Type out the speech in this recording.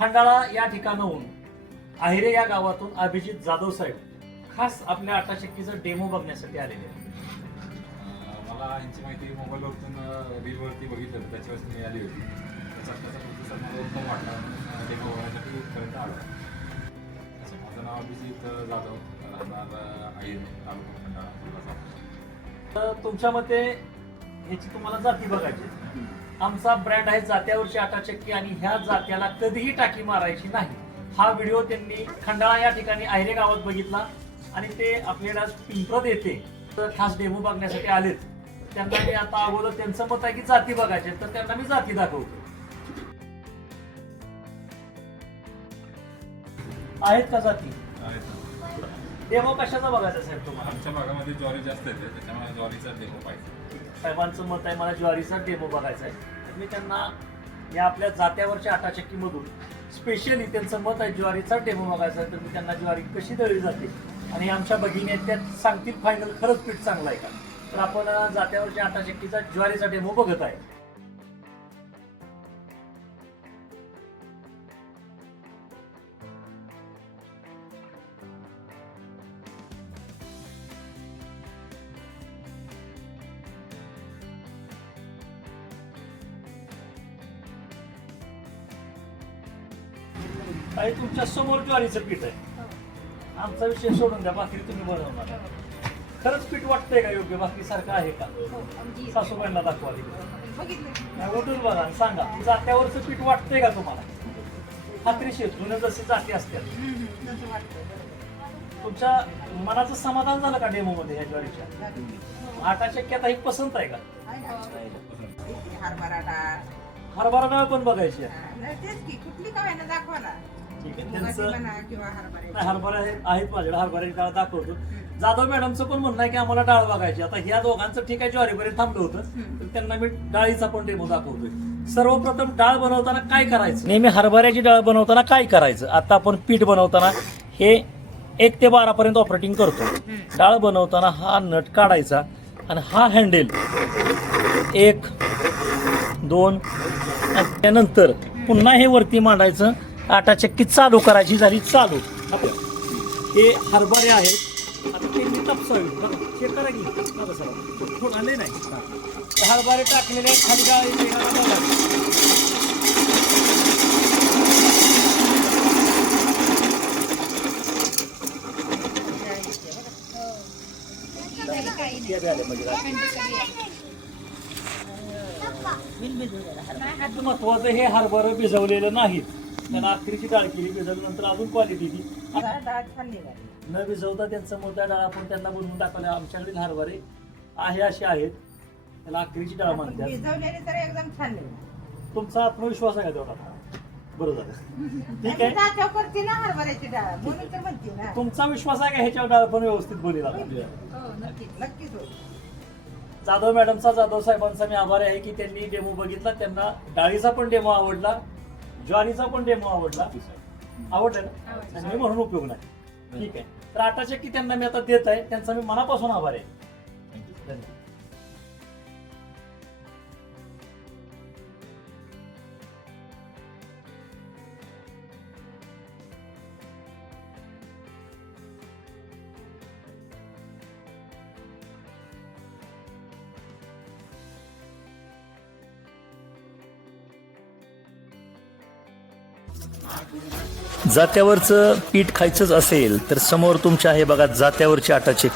खंडाळा या ठिकाणाहून आहिरे या गावातून अभिजित जाधव साहेब खास आपल्या आटाचक्कीचा डेमो बघण्यासाठी आलेले आहेत. मला यांची माहिती मोबाईलवरतून रीलवरती बघितलं, त्याच्यावरती मिळाली होती. त्याचा प्रतिसाद मला उत्तम वाटला. डेमो बघण्यासाठी इथपर्यंत आलो. माझं नाव अभिजित जाधव, राहणार आहिरे, तालुका खंडाळा, जिल्हा सातारा. तर तुमच्या मते ह्याची तुम्हाला जाती बघायची. आमचा ब्रँड आहे जात्यावरची आटाचक्की आणि ह्या जात्याला कधीही टाकी मारायची नाही. हा व्हिडिओ त्यांनी खंडाळा या ठिकाणी आहिरे गावात बघितला आणि ते आपल्याला पिंपरत येते तर खास डेमो बघण्यासाठी आलेत. त्यांना मी आता अगोदर त्यांचं मत आहे की जाती बघायचे, तर त्यांना मी जाती दाखवतो. आहेत का जाती? डेमो कशाचा बघायचा साहेब तुम्हाला? आमच्या भागामध्ये ज्वारी जास्त येते, त्याच्यामुळे ज्वारीचा डेमो पाहिजे. साहेबांचं मत आहे मला ज्वारीचा डेमो बघायचा आहे. तर मी त्यांना या आपल्या जात्यावरच्या आटाचक्कीमधून स्पेशली त्यांचं मत आहे ज्वारीचा डेमो बघायचा आहे. तर मी त्यांना ज्वारी कशी दळली जाते आणि आमच्या भगिनी आहेत त्या सांगतील फायनल खरंच पीठ चांगलं आहे का. तर आपण जात्यावरच्या आटाचक्कीचा ज्वारीचा डेमो बघत आहे. काही तुमच्या समोर ज्वारीचं पीठ आहे. आमचा विषय सोडून द्या, भाकरी तुम्ही बनवणार. खरंच पीठ वाटतंय का योग्य? भाकरी सारखं आहे का? सासूबाईंना दाखवा तिकडे. उठून बघा आणि सांगा जात्यावरचं पीठ वाटतंय का तुम्हाला? खात्रीशीर जुनं जसे जाती असतात. तुमच्या मनाचं समाधान झालं का डेमो मध्ये ह्या ज्वारीच्या आटाचक्की? आता ही पसंत आहे का? हरभरा डाळ पण बघायची आहे. ठीक आहे, त्यांचं हरभरा आहेत माझ्याकडे. हरभऱ्याची डाळ दाखवतो. जाधव मॅडमचं पण म्हणणं आहे की आम्हाला डाळ बघायची. आता ह्या दोघांचं ठीक आहे, ज्वारीपर्यंत थांबलं होतं, तर त्यांना मी डाळीचा पण डेमो दाखवतोय. सर्वप्रथम डाळ बनवताना काय करायचं? नेहमी हरभऱ्याची डाळ बनवताना काय करायचं? आता आपण पीठ बनवताना हे 1 ते 12 पर्यंत ऑपरेटिंग करतो. डाळ बनवताना हा नट काढायचा आणि हा हँडेल 1 2 आणि त्यानंतर पुन्हा हे वरती मांडायचं. आटाचक्की चालू करायची. झाली चालू. हे हरभरे आहेत. आता ते मी तपसावी चेक करा की थोडं आले नाही. हरभरे टाकलेले आहेत. खाली डाळ महत्वाचं हे हरभरं भिजवलेलं नाहीत. त्यांना अखेरची डाळ केली, भिजवल्यानंतर अजून क्वालिटी ती न भिजवता त्यांचं मोठ्या डाळ आपण त्यांना बनवून टाकल्या. आमच्याकडे हरभरे आहे असे आहेत, त्याला अखेरची डाळ म्हणतात. तुमचा आत्मविश्वास आहे का तेवढा? बरं झालं, ठीक आहे. तुमचा विश्वास आहे का ह्याच्यावर डाळ पण व्यवस्थित बनेल? जाधव मॅडमचा, जाधव साहेबांचा मी आभारी आहे की त्यांनी डेमो बघितला. त्यांना डाळीचा पण डेमो आवडला, ज्वारीचा पण डेमो आवडला ना, मी म्हणून उपयोग नाही. ठीक आहे, तर आटाचक्की त्यांना मी आता देत आहे. त्यांचा मी मनापासून आभार आहे. धन्यवाद. जात्यावरचं पीठ खायचंच असेल तर समोर तुमच्या आहे बघा जात्यावरची आटाचक्की.